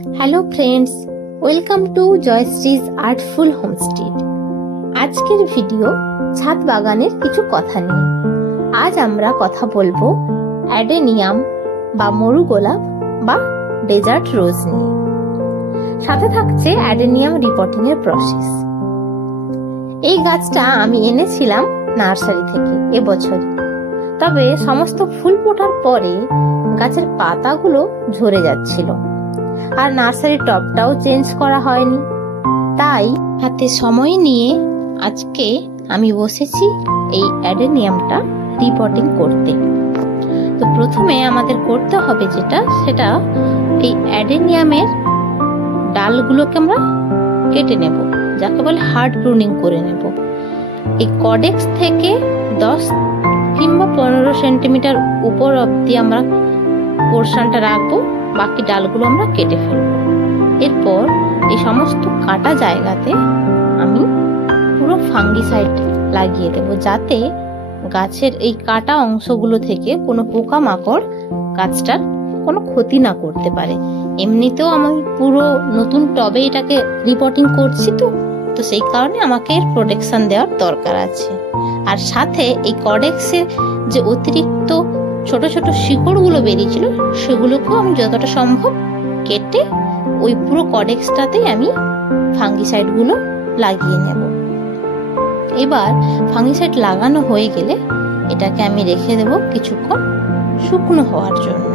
Hello friends, welcome to Joyshree's artful homestay. আজকের video ছাদ বাগানের কিছু কথা নিয়ে। আজ আমরা কথা বলবো অ্যাডেনিয়াম বা মরু গোলাপ বা ডেজার্ট রোজ নিয়ে। সাথে থাকছে অ্যাডেনিয়াম রিপোর্টিং এর প্রসেস। এই গাছটা আমি এনেছিলাম নার্সারি থেকে এবছর, তবে সমস্ত ফুল ফোটার পরে গাছের পাতাগুলো ঝরে যাচ্ছিল আর নার্সারির টবটাও চেঞ্জ করা হয়নি। তাই হাতে সময় নিয়ে আজকে আমি বসেছি এই অ্যাডেনিয়ামটা রিপোর্টিং করতে। তো প্রথমে আমাদের করতে হবে সেটা এই অ্যাডেনিয়ামের ডালগুলোকে আমরা কেটে নেব, যাকে বলে হার্ড প্রুনিং করে নেব। এই কডেক্স থেকে 10 কিংবা 15 সেন্টিমিটার উপর অব্দি আমরা পোর্শনটা রাখবো, বাকি ডালগুলো আমরা কেটে ফেলবো। এরপর এই সমস্ত কাটা জায়গাতে আমি পুরো ফাঙ্গিসাইড লাগিয়ে দেব, যাতে গাছের এই কাটা অংশগুলো থেকে কোনো পোকামাকড় গাছটার কোনো ক্ষতি না করতে পারে। এমনিতেও আমি পুরো নতুন টবে এটাকে রিপোর্টিং করছি, তো সেই কারণে আমাকে এর প্রোটেকশন দেওয়ার দরকার আছে। আর সাথে এই কডেক্সের যে অতিরিক্ত ছোট ছোট শিকড়গুলো বেরিয়েছিল সেগুলোকেও আমি যতটা সম্ভব কেটে ওই পুরো কডেক্সটাতেই আমি ফাঙ্গিসাইডগুলো লাগিয়ে নেব। এবার ফাঙ্গিসাইড লাগানো হয়ে গেলে এটাকে আমি রেখে দেব কিছুক্ষণ শুকনো হওয়ার জন্য।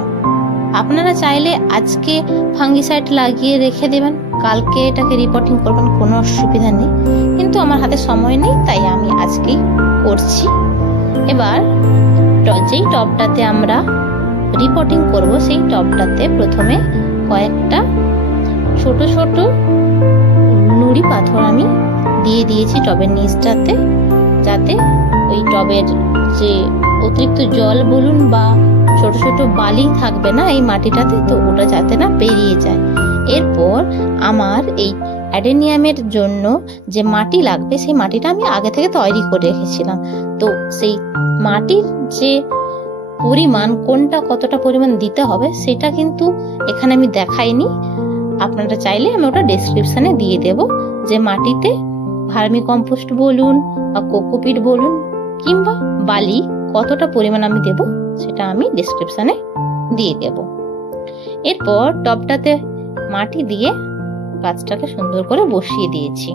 আপনারা চাইলে আজকে ফাঙ্গিসাইড লাগিয়ে রেখে দেবেন, কালকে এটাকে রিপোর্টিং করবেন, কোনো অসুবিধা নেই। কিন্তু আমার হাতে সময় নেই, তাই আমি আজকেই করছি। এবার যেই টবটাতে আমরা রিপোর্টিং করব সেই টবটাতে প্রথমে কয়েকটা ছোট ছোট নুড়ি পাথর আমি দিয়ে দিয়েছি টবের নিচটাতে, যাতে ওই টবের যে অতিরিক্ত জল বলুন বা ছোট ছোট বালি থাকবে না এই মাটিটাতে, তো ওটা যাতে না বেরিয়ে যায়। এরপর আমার এই অ্যাডেনিয়ামের জন্য যে মাটি লাগবে সেই মাটিটা আমি আগে থেকে তৈরি করে রেখেছিলাম। তো সেই মাটির যে পরিমাণ, কোনটা কতটা পরিমাণ দিতে হবে সেটা কিন্তু এখানে আমি দেখাইনি। আপনারা চাইলে আমি ওটা ডেসক্রিপশনে দিয়ে দেব, যে মাটিতে ভার্মি কম্পোস্ট বলুন বা কোকোপিট বলুন কিংবা বালি কতটা পরিমাণ আমি দেব সেটা আমি ডেসক্রিপশনে দিয়ে দেব। এরপর টবটাতে মাটি দিয়ে গাছটাকে সুন্দর করে বসিয়ে দিয়েছি।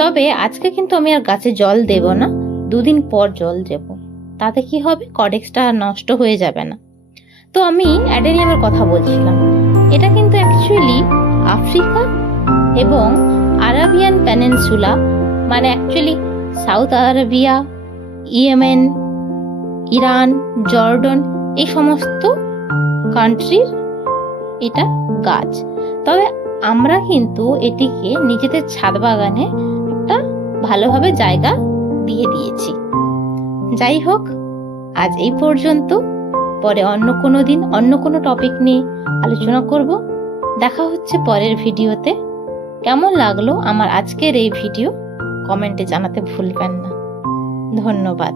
তবে আজকে কিন্তু আমি আর গাছে জল দেব না, 2 দিন পর জল দেব। তাতে কি হবে, কডেক্সটা নষ্ট হয়ে যাবে না। তো আমি অ্যাডেনিয়ামের কথা বলছিলাম, এটা কিন্তু অ্যাকচুয়ালি আফ্রিকা এবং আরাবিয়ান পেনিনসুলা, মানে actually south Arabia, Yemen, Iran, Jordan, এই সমস্ত কান্ট্রির এটা গাছ। তবে আমরা কিন্তু এটিকে নিজেদের ছাদ বাগানে একটা ভালোভাবে জায়গা দিয়ে দিয়েছি। যাই হোক, আজ এই পর্যন্ত। পরে অন্য কোনো দিন অন্য কোনো টপিক নিয়ে আলোচনা করব। দেখা হচ্ছে পরের ভিডিওতে। কেমন লাগলো আমার আজকের এই ভিডিও কমেন্টে জানাতে ভুলবেন না। ধন্যবাদ।